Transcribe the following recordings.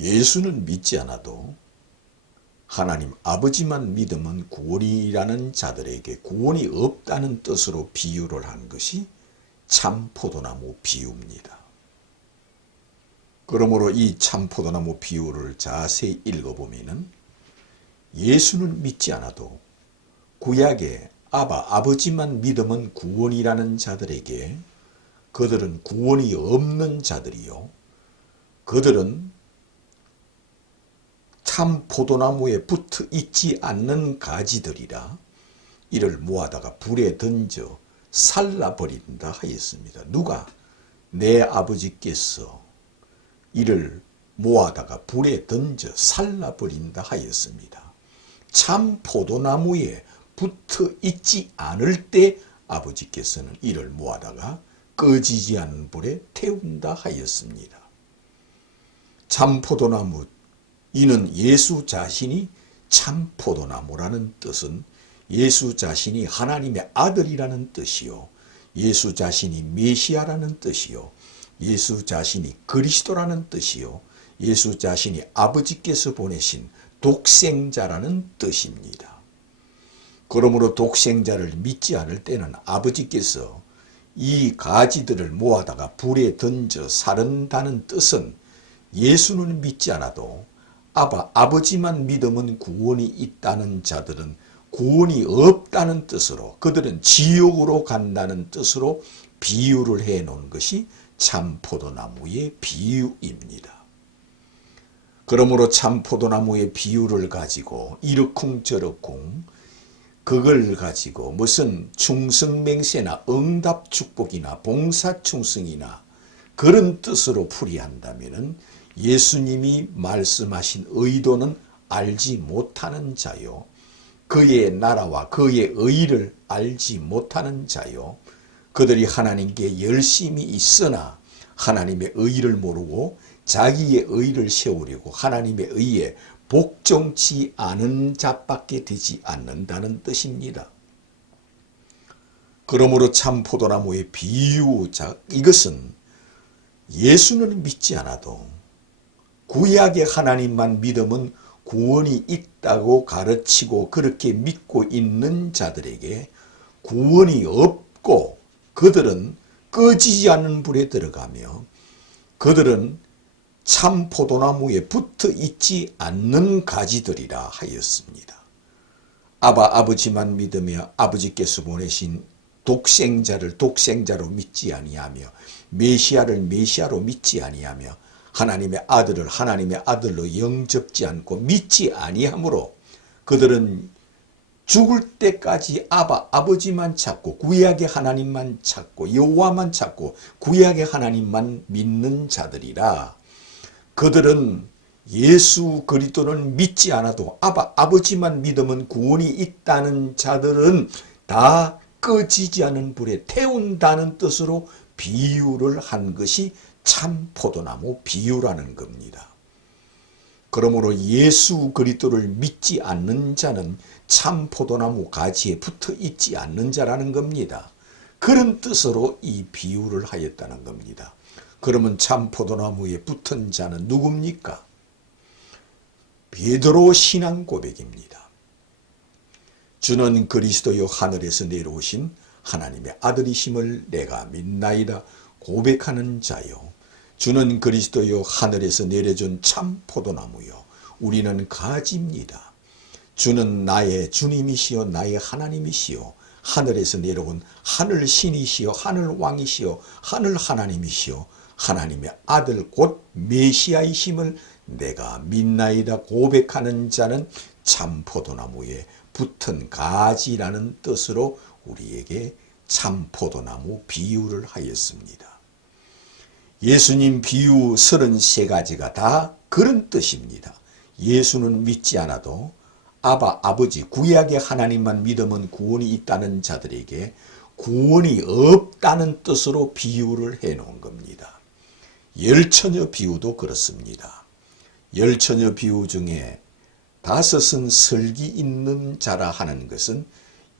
예수는 믿지 않아도 하나님 아버지만 믿으면 구원이라는 자들에게 구원이 없다는 뜻으로 비유를 한 것이 참 포도나무 비유입니다. 그러므로 이 참 포도나무 비유를 자세히 읽어보면 예수는 믿지 않아도 구약의 아버지만 믿으면 구원이라는 자들에게 그들은 구원이 없는 자들이요, 그들은 참 포도나무에 붙어 있지 않는 가지들이라 이를 모아다가 불에 던져 살라버린다 하였습니다. 누가? 내 아버지께서 이를 모아다가 불에 던져 살라버린다 하였습니다. 참 포도나무에 붙어 있지 않을 때 아버지께서는 이를 모아다가 꺼지지 않는 불에 태운다 하였습니다. 참 포도나무, 이는 예수 자신이 참 포도나무라는 뜻은 예수 자신이 하나님의 아들이라는 뜻이요, 예수 자신이 메시아라는 뜻이요, 예수 자신이 그리스도라는 뜻이요, 예수 자신이 아버지께서 보내신 독생자라는 뜻입니다. 그러므로 독생자를 믿지 않을 때는 아버지께서 이 가지들을 모아다가 불에 던져 살른다는 뜻은 예수는 믿지 않아도 아버지만 믿으면 구원이 있다는 자들은 구원이 없다는 뜻으로, 그들은 지옥으로 간다는 뜻으로 비유를 해놓은 것이 참 포도나무의 비유입니다. 그러므로 참 포도나무의 비유를 가지고 이러쿵저러쿵 그걸 가지고 무슨 충성맹세나 응답축복이나 봉사충성이나 그런 뜻으로 풀이한다면 예수님이 말씀하신 의도는 알지 못하는 자요, 그의 나라와 그의 의를 알지 못하는 자요, 그들이 하나님께 열심히 있으나 하나님의 의를 모르고 자기의 의를 세우려고 하나님의 의에 복종치 않은 자밖에 되지 않는다는 뜻입니다. 그러므로 참 포도나무의 비유작, 이것은 예수는 믿지 않아도 구약의 하나님만 믿으면 구원이 있다고 가르치고 그렇게 믿고 있는 자들에게 구원이 없고 그들은 꺼지지 않는 불에 들어가며 그들은 참 포도나무에 붙어 있지 않는 가지들이라 하였습니다. 아버지만 믿으며 아버지께서 보내신 독생자를 독생자로 믿지 아니하며 메시아를 메시아로 믿지 아니하며 하나님의 아들을 하나님의 아들로 영접지 않고 믿지 아니하므로 그들은 죽을 때까지 아버지만 찾고 구약의 하나님만 찾고 여호와만 찾고 구약의 하나님만 믿는 자들이라 그들은 예수 그리스도를 믿지 않아도 아버지만 믿으면 구원이 있다는 자들은 다 꺼지지 않은 불에 태운다는 뜻으로 비유를 한 것이 참 포도나무 비유라는 겁니다. 그러므로 예수 그리스도를 믿지 않는 자는 참 포도나무 가지에 붙어 있지 않는 자라는 겁니다. 그런 뜻으로 이 비유를 하였다는 겁니다. 그러면 참 포도나무에 붙은 자는 누굽니까? 베드로 신앙 고백입니다. 주는 그리스도여 하늘에서 내려오신 하나님의 아들이심을 내가 믿나이다 고백하는 자요. 주는 그리스도여 하늘에서 내려준 참 포도나무요. 우리는 가지입니다. 주는 나의 주님이시여 나의 하나님이시여 하늘에서 내려온 하늘 신이시여 하늘 왕이시여 하늘 하나님이시여 하나님의 아들 곧 메시아이심을 내가 믿나이다 고백하는 자는 참 포도나무에 붙은 가지라는 뜻으로 우리에게 참 포도나무 비유를 하였습니다. 예수님 비유 33가지가 다 그런 뜻입니다. 예수는 믿지 않아도 아버지 구약의 하나님만 믿으면 구원이 있다는 자들에게 구원이 없다는 뜻으로 비유를 해놓은 겁니다. 열처녀 비유도 그렇습니다. 열처녀 비유 중에 5은 설기 있는 자라 하는 것은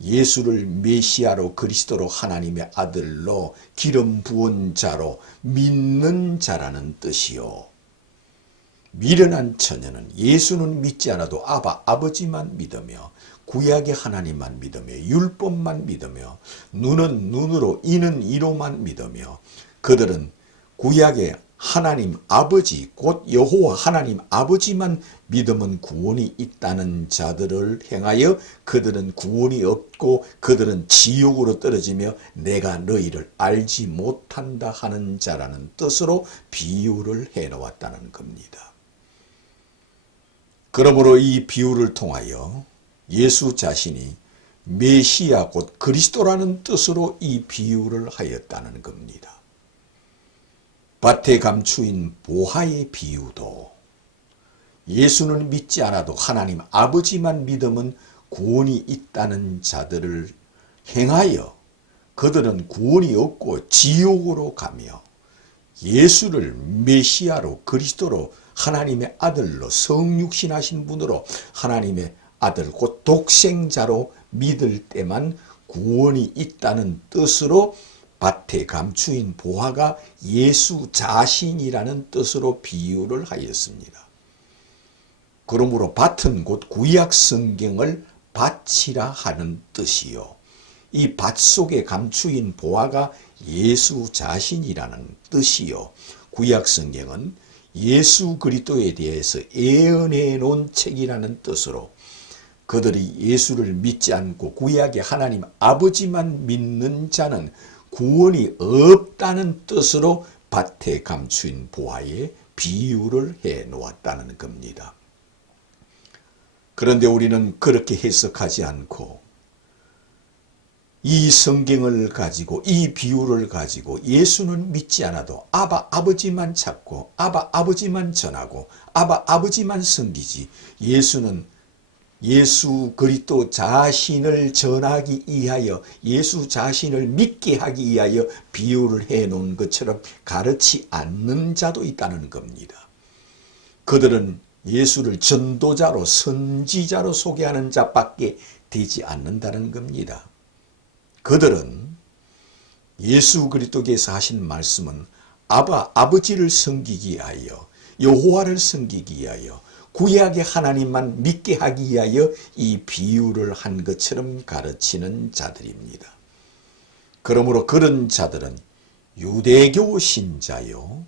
예수를 메시아로 그리스도로 하나님의 아들로 기름 부은 자로 믿는 자라는 뜻이요. 미련한 처녀는 예수는 믿지 않아도 아버지만 믿으며 구약의 하나님만 믿으며 율법만 믿으며 눈은 눈으로 이는 이로만 믿으며 그들은 구약의 하나님 아버지 곧 여호와 하나님 아버지만 믿으면 구원이 있다는 자들을 행하여 그들은 구원이 없고 그들은 지옥으로 떨어지며 내가 너희를 알지 못한다 하는 자라는 뜻으로 비유를 해놓았다는 겁니다. 그러므로 이 비유를 통하여 예수 자신이 메시아 곧 그리스도라는 뜻으로 이 비유를 하였다는 겁니다. 밭에 감추인 보화의 비유도 예수는 믿지 않아도 하나님 아버지만 믿으면 구원이 있다는 자들을 행하여 그들은 구원이 없고 지옥으로 가며 예수를 메시아로 그리스도로 하나님의 아들로 성육신하신 분으로 하나님의 아들 곧 독생자로 믿을 때만 구원이 있다는 뜻으로 밭에 감추인 보화가 예수 자신이라는 뜻으로 비유를 하였습니다. 그러므로 밭은 곧 구약 성경을 밭이라 하는 뜻이요. 이 밭 속에 감추인 보화가 예수 자신이라는 뜻이요. 구약 성경은 예수 그리스도에 대해서 예언해 놓은 책이라는 뜻으로 그들이 예수를 믿지 않고 구약의 하나님 아버지만 믿는 자는 구원이 없다는 뜻으로 밭에 감추인 보화에 비유를 해 놓았다는 겁니다. 그런데 우리는 그렇게 해석하지 않고 이 성경을 가지고 이 비유를 가지고 예수는 믿지 않아도 아버지만 찾고 아버지만 전하고 아버지만 섬기지 예수는 예수 그리스도 자신을 전하기 위하여 예수 자신을 믿게 하기 위하여 비유를 해놓은 것처럼 가르치 않는 자도 있다는 겁니다. 그들은 예수를 전도자로 선지자로 소개하는 자밖에 되지 않는다는 겁니다. 그들은 예수 그리스도께서 하신 말씀은 아버지를 섬기기 위하여 여호와를 섬기기 위하여 구약의 하나님만 믿게 하기 위하여 이 비유를 한 것처럼 가르치는 자들입니다. 그러므로 그런 자들은 유대교 신자요.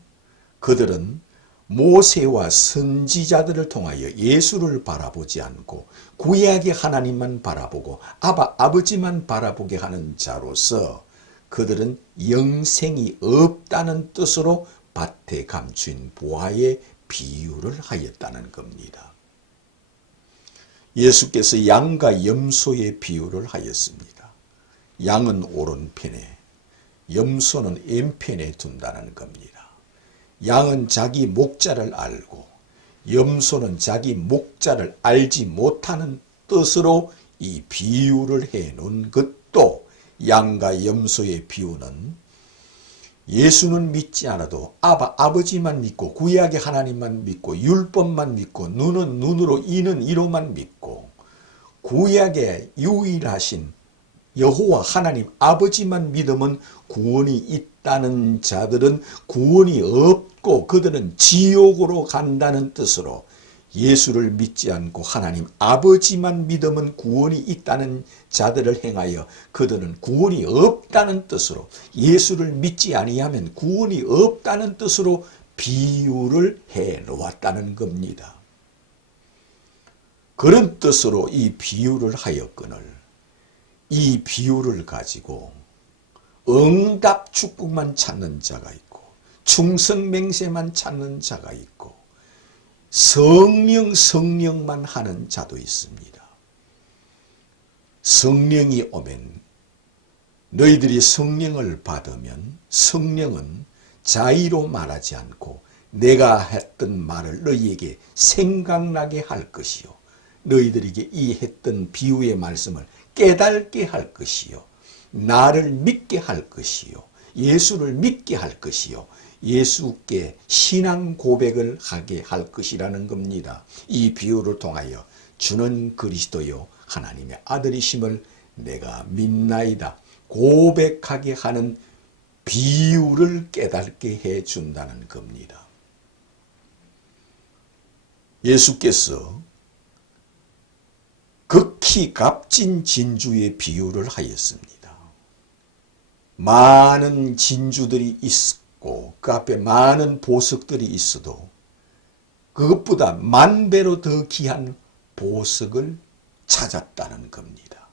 그들은 모세와 선지자들을 통하여 예수를 바라보지 않고 구약의 하나님만 바라보고 아버지만 바라보게 하는 자로서 그들은 영생이 없다는 뜻으로 밭에 감춘 보화의 비유를 하였다는 겁니다. 예수께서 양과 염소의 비유를 하였습니다. 양은 오른편에 염소는 왼편에 둔다는 겁니다. 양은 자기 목자를 알고 염소는 자기 목자를 알지 못하는 뜻으로 이 비유를 해놓은 것도 양과 염소의 비유는 예수는 믿지 않아도 아버지만 믿고 구약의 하나님만 믿고 율법만 믿고 눈은 눈으로 이는 이로만 믿고 구약의 유일하신 여호와 하나님 아버지만 믿으면 구원이 있다는 자들은 구원이 없고 그들은 지옥으로 간다는 뜻으로 예수를 믿지 않고 하나님 아버지만 믿으면 구원이 있다는 자들을 행하여 그들은 구원이 없다는 뜻으로 예수를 믿지 아니하면 구원이 없다는 뜻으로 비유를 해 놓았다는 겁니다. 그런 뜻으로 이 비유를 하였거늘 이 비유를 가지고 응답 축복만 찾는 자가 있고 충성맹세만 찾는 자가 있고 성령만 하는 자도 있습니다. 성령이 오면 너희들이 성령을 받으면 성령은 자의로 말하지 않고 내가 했던 말을 너희에게 생각나게 할 것이요 너희들에게 이 했던 비유의 말씀을 깨닫게 할 것이요 나를 믿게 할 것이요 예수를 믿게 할 것이요 예수께 신앙 고백을 하게 할 것이라는 겁니다. 이 비유를 통하여 주는 그리스도요 하나님의 아들이심을 내가 믿나이다 고백하게 하는 비유를 깨닫게 해준다는 겁니다. 예수께서 극히 값진 진주의 비유를 하였습니다. 많은 진주들이 있고 그 앞에 많은 보석들이 있어도 그것보다 만 배로 더 귀한 보석을 찾았다는 겁니다.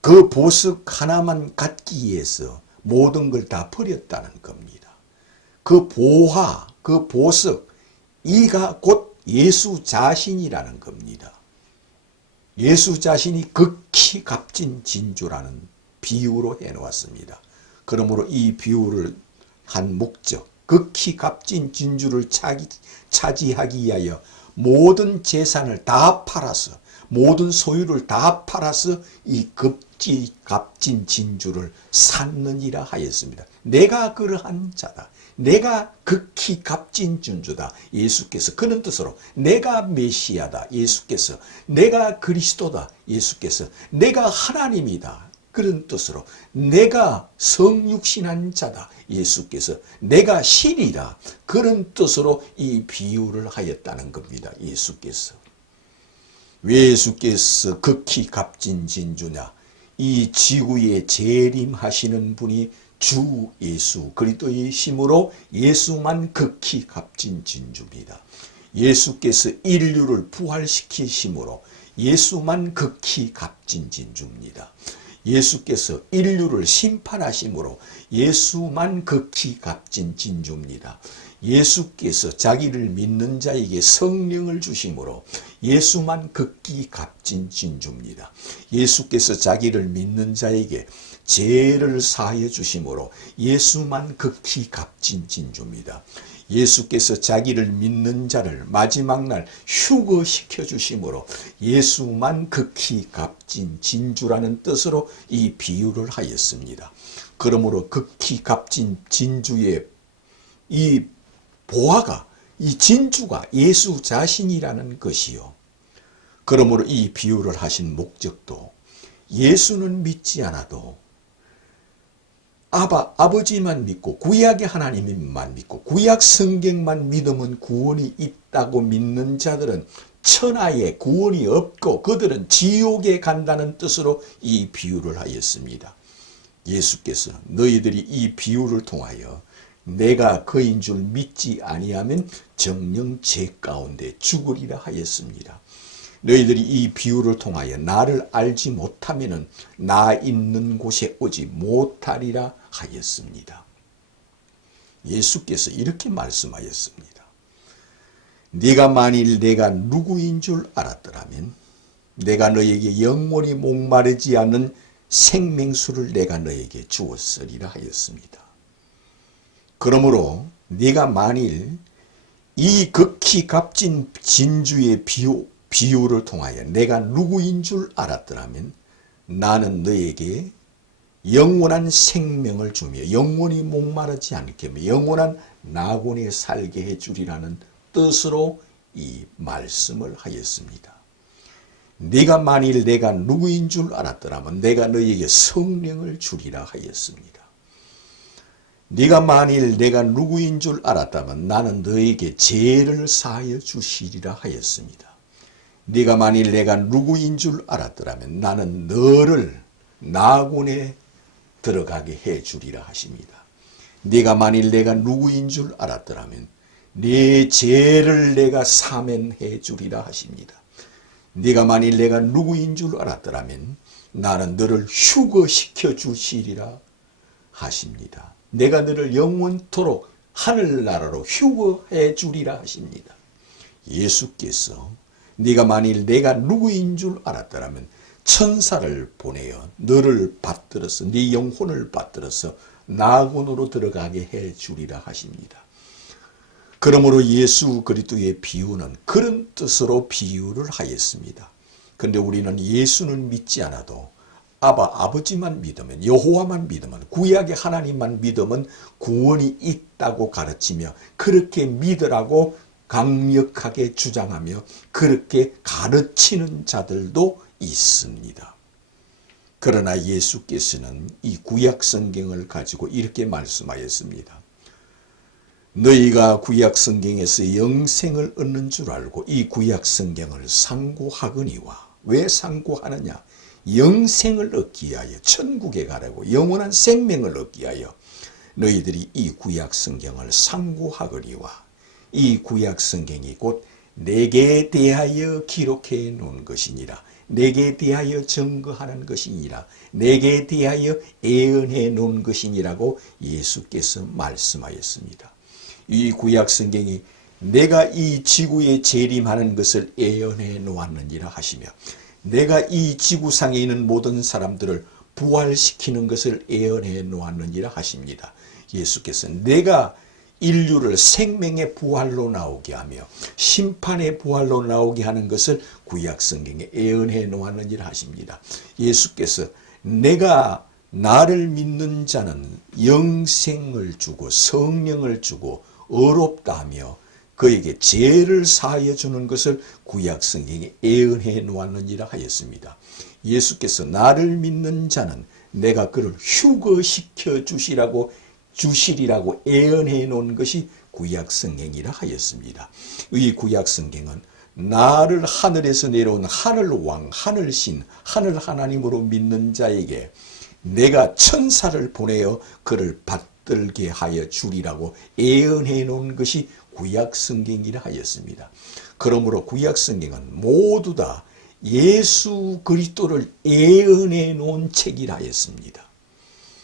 그 보석 하나만 갖기 위해서 모든 걸 다 버렸다는 겁니다. 그 보화, 그 보석, 이가 곧 예수 자신이라는 겁니다. 예수 자신이 극히 값진 진주라는 비유로 해놓았습니다. 그러므로 이 비유를 한 목적, 극히 값진 진주를 차지하기 위하여 모든 재산을 다 팔아서, 모든 소유를 다 팔아서 이 극히 값진 진주를 샀느니라 하였습니다. 내가 그러한 자다. 내가 극히 값진 진주다. 예수께서 그런 뜻으로 내가 메시아다. 예수께서 내가 그리스도다. 예수께서 내가 하나님이다. 그런 뜻으로 내가 성육신한 자다. 예수께서 내가 신이다. 그런 뜻으로 이 비유를 하였다는 겁니다. 예수께서. 왜 예수께서 극히 값진 진주냐? 이 지구에 재림하시는 분이 주 예수 그리스도의 힘으로 예수만 극히 값진 진주입니다. 예수께서 인류를 부활시키심으로 예수만 극히 값진 진주입니다. 예수께서 인류를 심판하심으로 예수만 극히 값진 진주입니다. 예수께서 자기를 믿는 자에게 성령을 주심으로 예수만 극히 값진 진주입니다. 예수께서 자기를 믿는 자에게 죄를 사하여 주심으로 예수만 극히 값진 진주입니다. 예수께서 자기를 믿는 자를 마지막 날 휴거시켜 주심으로 예수만 극히 값진 진주라는 뜻으로 이 비유를 하였습니다. 그러므로 극히 값진 진주의 이 보화가, 이 진주가 예수 자신이라는 것이요. 그러므로 이 비유를 하신 목적도 예수는 믿지 않아도 아버지만 믿고 구약의 하나님만 믿고 구약 성경만 믿으면 구원이 있다고 믿는 자들은 천하에 구원이 없고 그들은 지옥에 간다는 뜻으로 이 비유를 하였습니다. 예수께서 너희들이 이 비유를 통하여 내가 그인 줄 믿지 아니하면 정녕 죄 가운데 죽으리라 하였습니다. 너희들이 이 비유를 통하여 나를 알지 못하면 나 있는 곳에 오지 못하리라 하였습니다. 예수께서 이렇게 말씀하였습니다. 네가 만일 내가 누구인 줄 알았더라면 내가 너에게 영원히 목마르지 않는 생명수를 내가 너에게 주었으리라 하였습니다. 그러므로 네가 만일 이 극히 값진 진주의 비유를 통하여 내가 누구인 줄 알았더라면 나는 너에게 영원한 생명을 주며 영원히 목마르지 않게 하며 영원한 낙원에 살게 해주리라는 뜻으로 이 말씀을 하였습니다. 네가 만일 내가 누구인 줄 알았더라면 내가 너에게 성령을 주리라 하였습니다. 네가 만일 내가 누구인 줄 알았다면 나는 너에게 죄를 사하여 주시리라 하였습니다. 네가 만일 내가 누구인 줄 알았더라면 나는 너를 낙원에 들어가게 해주리라 하십니다. 네가 만일 내가 누구인 줄 알았더라면 네 죄를 내가 사면해 주리라 하십니다. 네가 만일 내가 누구인 줄 알았더라면 나는 너를 휴거시켜 주시리라 하십니다. 내가 너를 영원토록 하늘나라로 휴거해 주리라 하십니다. 예수께서 네가 만일 내가 누구인 줄 알았더라면 천사를 보내어 너를 받들어서 네 영혼을 받들어서 낙원으로 들어가게 해 주리라 하십니다. 그러므로 예수 그리스도의 비유는 그런 뜻으로 비유를 하였습니다. 그런데 우리는 예수는 믿지 않아도 아버지만 믿으면 여호와만 믿으면 구약의 하나님만 믿으면 구원이 있다고 가르치며 그렇게 믿으라고 강력하게 주장하며 그렇게 가르치는 자들도 있습니다. 그러나 예수께서는 이 구약 성경을 가지고 이렇게 말씀하였습니다. 너희가 구약 성경에서 영생을 얻는 줄 알고 이 구약 성경을 상고하거니와. 왜 상고하느냐? 영생을 얻기 위하여, 천국에 가라고, 영원한 생명을 얻기 위하여 너희들이 이 구약 성경을 상고하거니와. 이 구약 성경이 곧 내게 대하여 기록해 놓은 것이니라. 내게 대하여 증거하는 것이니라. 내게 대하여 예언해 놓은 것이니라고 예수께서 말씀하였습니다. 이 구약 성경이 내가 이 지구에 재림하는 것을 예언해 놓았느니라 하시며, 내가 이 지구상에 있는 모든 사람들을 부활시키는 것을 예언해 놓았느니라 하십니다. 예수께서 내가 인류를 생명의 부활로 나오게 하며 심판의 부활로 나오게 하는 것을 구약 성경에 예언해 놓았느니라 하십니다. 예수께서 내가 나를 믿는 자는 영생을 주고 성령을 주고 의롭다 하며 그에게 죄를 사하여 주는 것을 구약 성경에 예언해 놓았느니라 하였습니다. 예수께서 나를 믿는 자는 내가 그를 휴거시켜 주시리라고 예언해 놓은 것이 구약 성경이라 하였습니다. 이 구약 성경은 나를 하늘에서 내려온 하늘왕, 하늘신, 하늘 하나님으로 믿는 자에게 내가 천사를 보내어 그를 받들게 하여 주리라고 예언해 놓은 것이 구약 성경이라 하였습니다. 그러므로 구약 성경은 모두 다 예수 그리스도를 예언해 놓은 책이라 하였습니다.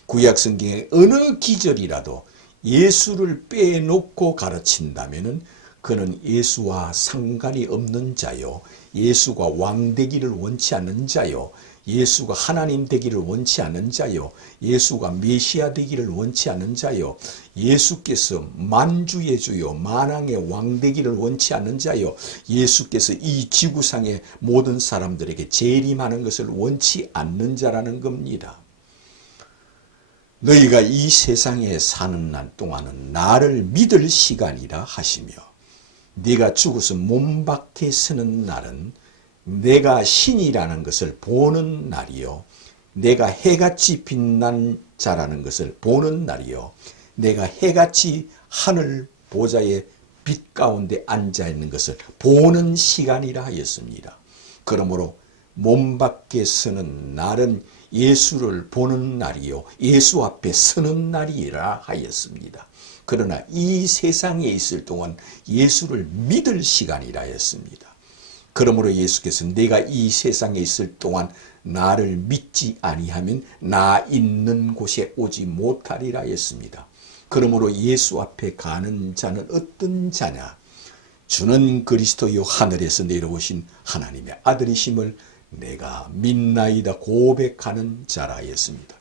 구약 성경의 어느 기절이라도 예수를 빼놓고 가르친다면 그는 예수와 상관이 없는 자요, 예수가 왕 되기를 원치 않는 자요, 예수가 하나님 되기를 원치 않는 자요, 예수가 메시아 되기를 원치 않는 자요, 예수께서 만주의 주요 만왕의 왕 되기를 원치 않는 자요, 예수께서 이 지구상의 모든 사람들에게 재림하는 것을 원치 않는 자라는 겁니다. 너희가 이 세상에 사는 날 동안은 나를 믿을 시간이라 하시며, 네가 죽어서 몸 밖에 서는 날은 내가 신이라는 것을 보는 날이요, 내가 해같이 빛난 자라는 것을 보는 날이요, 내가 해같이 하늘 보좌의 빛 가운데 앉아 있는 것을 보는 시간이라 하였습니다. 그러므로 몸 밖에 서는 날은 예수를 보는 날이요, 예수 앞에 서는 날이라 하였습니다. 그러나 이 세상에 있을 동안 예수를 믿을 시간이라 했습니다. 그러므로 예수께서 내가 이 세상에 있을 동안 나를 믿지 아니하면 나 있는 곳에 오지 못하리라 했습니다. 그러므로 예수 앞에 가는 자는 어떤 자냐? 주는 그리스도요 하늘에서 내려오신 하나님의 아들이심을 내가 믿나이다 고백하는 자라 했습니다.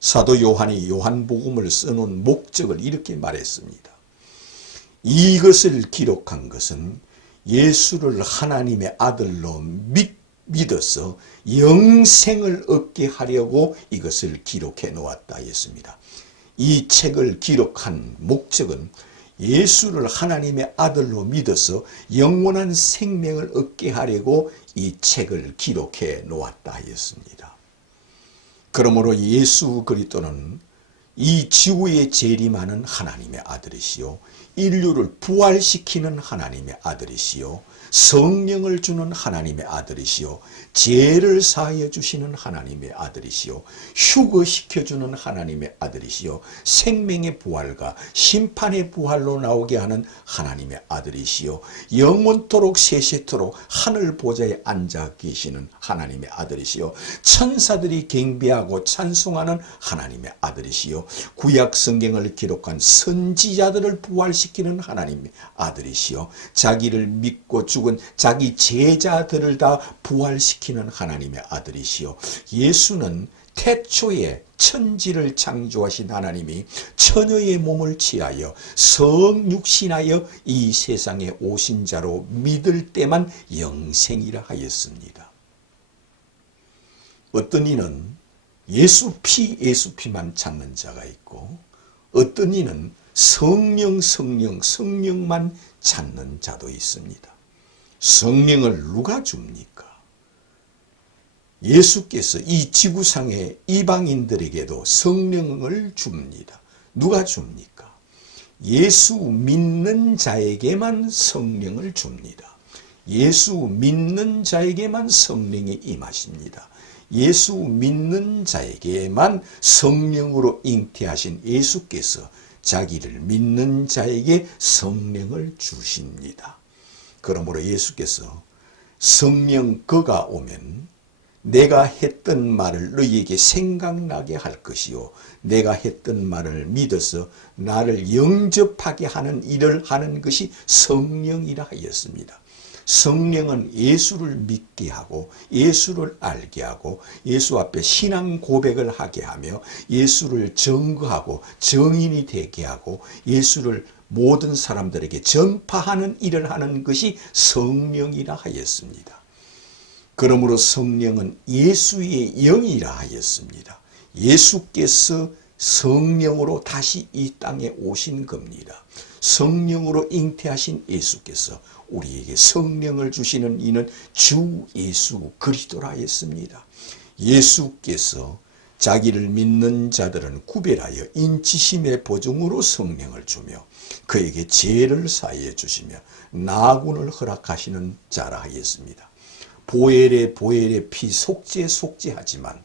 사도 요한이 요한복음을 써놓은 목적을 이렇게 말했습니다. 이것을 기록한 것은 예수를 하나님의 아들로 믿어서 영생을 얻게 하려고 이것을 기록해 놓았다 했습니다. 이 책을 기록한 목적은 예수를 하나님의 아들로 믿어서 영원한 생명을 얻게 하려고 이 책을 기록해 놓았다 했습니다. 그러므로 예수 그리스도는 이 지구에 재림하는 하나님의 아들이시요, 인류를 부활시키는 하나님의 아들이시요, 성령을 주는 하나님의 아들이시요, 죄를 사하여 주시는 하나님의 아들이시요, 휴거시켜주는 하나님의 아들이시요, 생명의 부활과 심판의 부활로 나오게 하는 하나님의 아들이시요, 영원토록 세세토록 하늘 보좌에 앉아 계시는 하나님의 아들이시요, 천사들이 경배하고 찬송하는 하나님의 아들이시요, 구약 성경을 기록한 선지자들을 부활시키는 하나님의 아들이시요, 자기를 믿고 죽은 자기 제자들을 다 부활시키는 하나님의 아들이시요, 예수는 태초에 천지를 창조하신 하나님이 처녀의 몸을 취하여 성육신하여 이 세상에 오신 자로 믿을 때만 영생이라 하였습니다. 어떤 이는 예수 피만 찾는 자가 있고, 어떤 이는 성령만 찾는 자도 있습니다. 성령을 누가 줍니까? 예수께서 이 지구상의 이방인들에게도 성령을 줍니다. 누가 줍니까? 예수 믿는 자에게만 성령을 줍니다. 예수 믿는 자에게만 성령이 임하십니다. 예수 믿는 자에게만 성령으로 잉태하신 예수께서 자기를 믿는 자에게 성령을 주십니다. 그러므로 예수께서 성령 그가 오면 내가 했던 말을 너희에게 생각나게 할 것이요 내가 했던 말을 믿어서 나를 영접하게 하는 일을 하는 것이 성령이라 하였습니다. 성령은 예수를 믿게 하고 예수를 알게 하고 예수 앞에 신앙 고백을 하게 하며 예수를 증거하고 증인이 되게 하고 예수를 모든 사람들에게 전파하는 일을 하는 것이 성령이라 하였습니다. 그러므로 성령은 예수의 영이라 하였습니다. 예수께서 성령으로 다시 이 땅에 오신 겁니다. 성령으로 잉태하신 예수께서 우리에게 성령을 주시는 이는 주 예수 그리스도라 하였습니다. 예수께서 자기를 믿는 자들은 구별하여 인치심의 보증으로 성령을 주며 그에게 죄를 사하여 주시며 나군을 허락하시는 자라 하였습니다. 보엘의 피 속죄하지만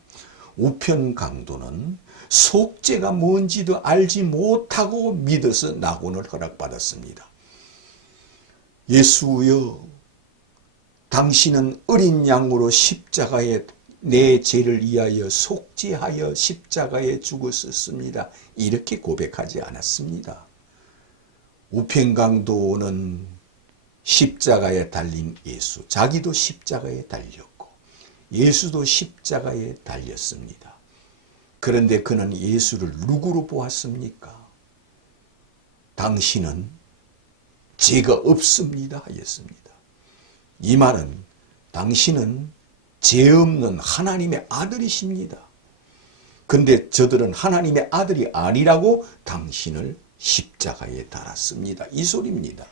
우편 강도는 속죄가 뭔지도 알지 못하고 믿어서 낙원을 허락받았습니다. 예수여, 당신은 어린 양으로 십자가에 내 죄를 위하여 속죄하여 십자가에 죽었습니다. 이렇게 고백하지 않았습니다. 우편강도는 십자가에 달린 예수, 자기도 십자가에 달렸고 예수도 십자가에 달렸습니다. 그런데 그는 예수를 누구로 보았습니까? 당신은 죄가 없습니다 하였습니다. 이 말은 당신은 죄 없는 하나님의 아들이십니다. 근데 저들은 하나님의 아들이 아니라고 당신을 십자가에 달았습니다. 이 소리입니다.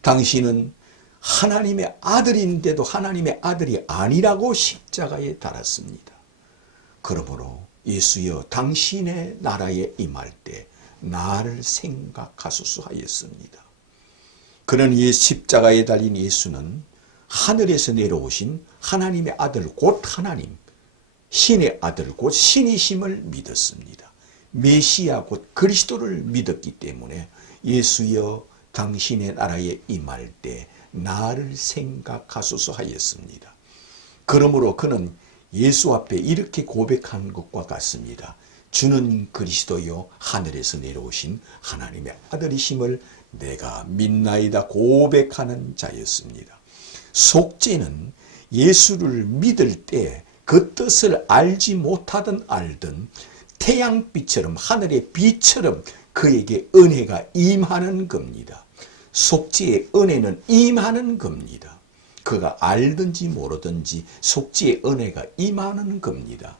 당신은 하나님의 아들인데도 하나님의 아들이 아니라고 십자가에 달았습니다. 그러므로 예수여, 당신의 나라에 임할 때 나를 생각하소서 하였습니다. 그런 이 십자가에 달린 예수는 하늘에서 내려오신 하나님의 아들 곧 하나님, 신의 아들 곧 신이심을 믿었습니다. 메시아 곧 그리스도를 믿었기 때문에 예수여, 당신의 나라에 임할 때 나를 생각하소서 하였습니다. 그러므로 그는 예수 앞에 이렇게 고백한 것과 같습니다. 주는 그리스도요 하늘에서 내려오신 하나님의 아들이심을 내가 믿나이다 고백하는 자였습니다. 속죄는 예수를 믿을 때 그 뜻을 알지 못하든 알든 태양빛처럼 하늘의 빛처럼 그에게 은혜가 임하는 겁니다. 속죄의 은혜는 임하는 겁니다. 그가 알든지 모르든지 속죄의 은혜가 임하는 겁니다.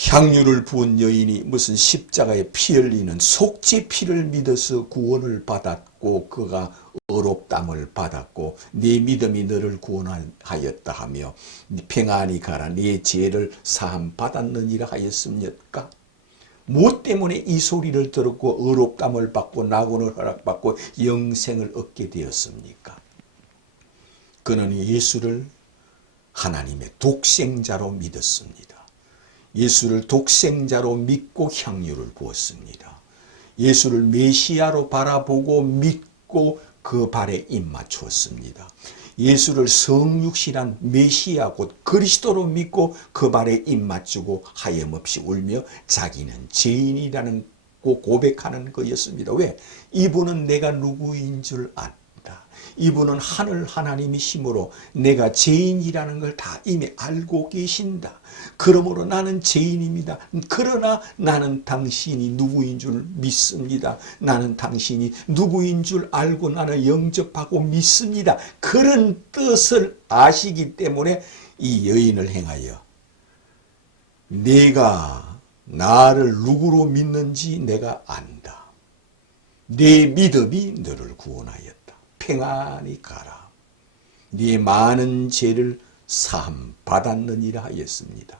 향유를 부은 여인이 무슨 십자가에 피 흘리는 속죄 피를 믿어서 구원을 받았고 그가 의롭담을 받았고 네 믿음이 너를 구원하였다 하며 평안히 가라 네 죄를 사함 받았느니라 하였습니까? 무엇 때문에 이 소리를 들었고 의롭담을 받고 낙원을 허락받고 영생을 얻게 되었습니까? 그는 예수를 하나님의 독생자로 믿었습니다. 예수를 독생자로 믿고 향유를 부었습니다. 예수를 메시아로 바라보고 믿고 그 발에 입맞추었습니다. 예수를 성육신한 메시아 곧 그리스도로 믿고 그 발에 입맞추고 하염없이 울며 자기는 죄인이라는 고백하는 거였습니다. 왜? 이분은 내가 누구인 줄 안다. 이분은 하늘 하나님이시므로 내가 죄인이라는 걸 다 이미 알고 계신다. 그러므로 나는 죄인입니다. 그러나 나는 당신이 누구인 줄 믿습니다. 나는 당신이 누구인 줄 알고 나는 영접하고 믿습니다. 그런 뜻을 아시기 때문에 이 여인을 행하여 내가 나를 누구로 믿는지 내가 안다. 내 믿음이 너를 구원하였다. 평안히 가라. 네 많은 죄를 사함 받았느니라 하였습니다.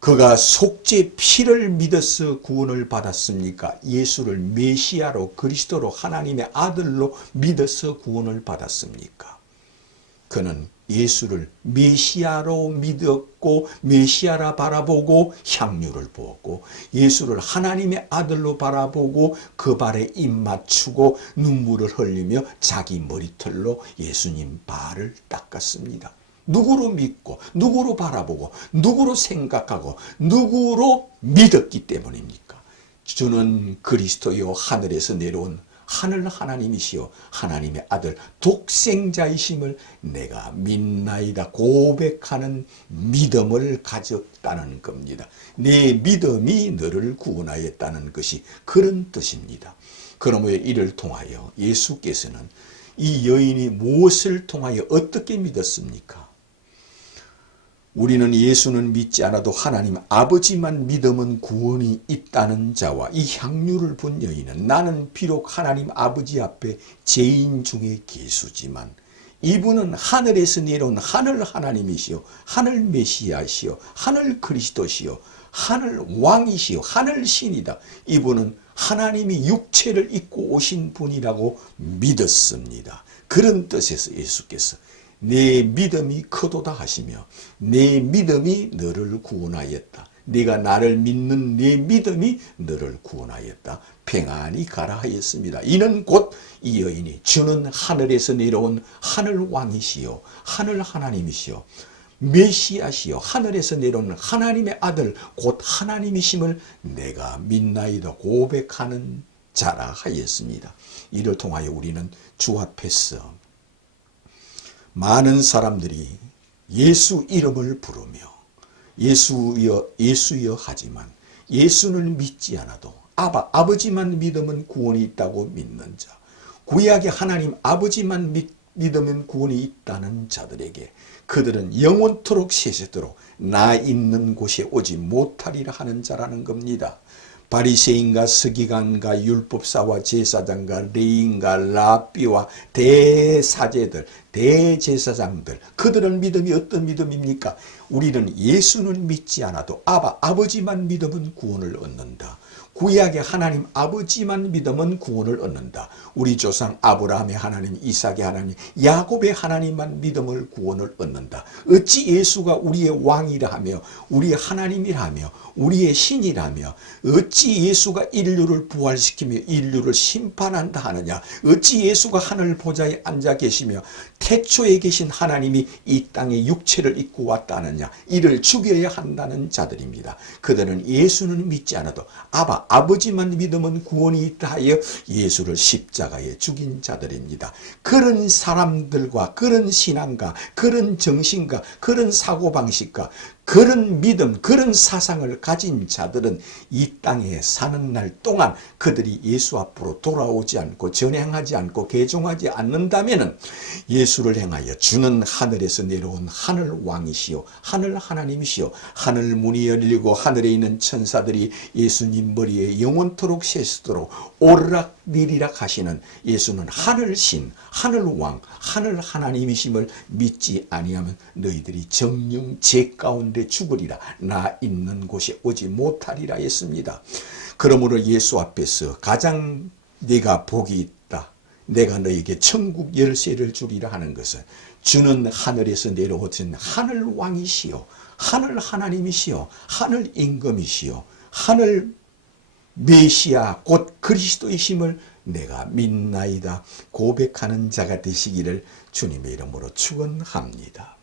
그가 속죄 피를 믿어서 구원을 받았습니까? 예수를 메시아로 그리스도로 하나님의 아들로 믿어서 구원을 받았습니까? 그는 예수를 메시아로 믿었고 메시아라 바라보고 향유를 부었고 예수를 하나님의 아들로 바라보고 그 발에 입 맞추고 눈물을 흘리며 자기 머리털로 예수님 발을 닦았습니다. 누구로 믿고 누구로 바라보고 누구로 생각하고 누구로 믿었기 때문입니까? 주는 그리스도요 하늘에서 내려온 하늘 하나님이시요 하나님의 아들 독생자이심을 내가 믿나이다 고백하는 믿음을 가졌다는 겁니다. 내 믿음이 너를 구원하였다는 것이 그런 뜻입니다. 그러므로 이를 통하여 예수께서는 이 여인이 무엇을 통하여 어떻게 믿었습니까? 우리는 예수는 믿지 않아도 하나님 아버지만 믿으면 구원이 있다는 자와 이 향유를 본 여인은 나는 비록 하나님 아버지 앞에 죄인 중에 괴수지만 이분은 하늘에서 내려온 하늘 하나님이시요 하늘 메시아시요 하늘 그리스도시요 하늘 왕이시요 하늘 신이다. 이분은 하나님이 육체를 입고 오신 분이라고 믿었습니다. 그런 뜻에서 예수께서 내 믿음이 크도다 하시며 내 믿음이 너를 구원하였다. 네가 나를 믿는 내 믿음이 너를 구원하였다. 평안히 가라 하였습니다. 이는 곧 이 여인이 주는 하늘에서 내려온 하늘 왕이시요 하늘 하나님이시요 메시아시요 하늘에서 내려온 하나님의 아들 곧 하나님이심을 내가 믿나이다 고백하는 자라 하였습니다. 이를 통하여 우리는 주 앞에서 많은 사람들이 예수 이름을 부르며 예수여 예수여 하지만 예수를 믿지 않아도 아버지만 믿으면 구원이 있다고 믿는 자, 구약의 하나님 아버지만 믿으면 구원이 있다는 자들에게 그들은 영원토록 세세토록 나 있는 곳에 오지 못하리라 하는 자라는 겁니다. 바리새인과 서기관과 율법사와 제사장과 레인과 랍비와 대사제들, 대제사장들 그들은 믿음이 어떤 믿음입니까? 우리는 예수는 믿지 않아도 아버지만 믿으면 구원을 얻는다. 구약의 하나님 아버지만 믿으면 구원을 얻는다. 우리 조상 아브라함의 하나님, 이삭의 하나님, 야곱의 하나님만 믿음을 구원을 얻는다. 어찌 예수가 우리의 왕이라 하며 우리의 하나님이라 하며 우리의 신이라며 어찌 예수가 인류를 부활시키며 인류를 심판한다 하느냐. 어찌 예수가 하늘 보좌에 앉아 계시며 태초에 계신 하나님이 이 땅에 육체를 입고 왔다 하느냐. 이를 죽여야 한다는 자들입니다. 그들은 예수는 믿지 않아도 아버지만 믿으면 구원이 있다 하여 예수를 십자가에 죽인 자들입니다. 그런 사람들과 그런 신앙과 그런 정신과 그런 사고방식과 그런 믿음, 그런 사상을 가진 자들은 이 땅에 사는 날 동안 그들이 예수 앞으로 돌아오지 않고 전향하지 않고 개종하지 않는다면 예수를 향하여 주는 하늘에서 내려온 하늘 왕이시요 하늘 하나님이시요 하늘 문이 열리고 하늘에 있는 천사들이 예수님 머리에 영원토록 세수도록 오르락내리락 하시는 예수는 하늘신, 하늘왕, 하늘 하나님이심을 믿지 아니하면 너희들이 정령 제 가운데 죽으리라. 나 있는 곳에 오지 못하리라 했습니다. 그러므로 예수 앞에서 가장 네가 복이 있다. 내가 너에게 천국 열쇠를 주리라 하는 것은 주는 하늘에서 내려오신 하늘 왕이시요 하늘 하나님이시요 하늘 임금이시요 하늘 메시아 곧 그리스도이심을 내가 믿나이다 고백하는 자가 되시기를 주님의 이름으로 축원합니다.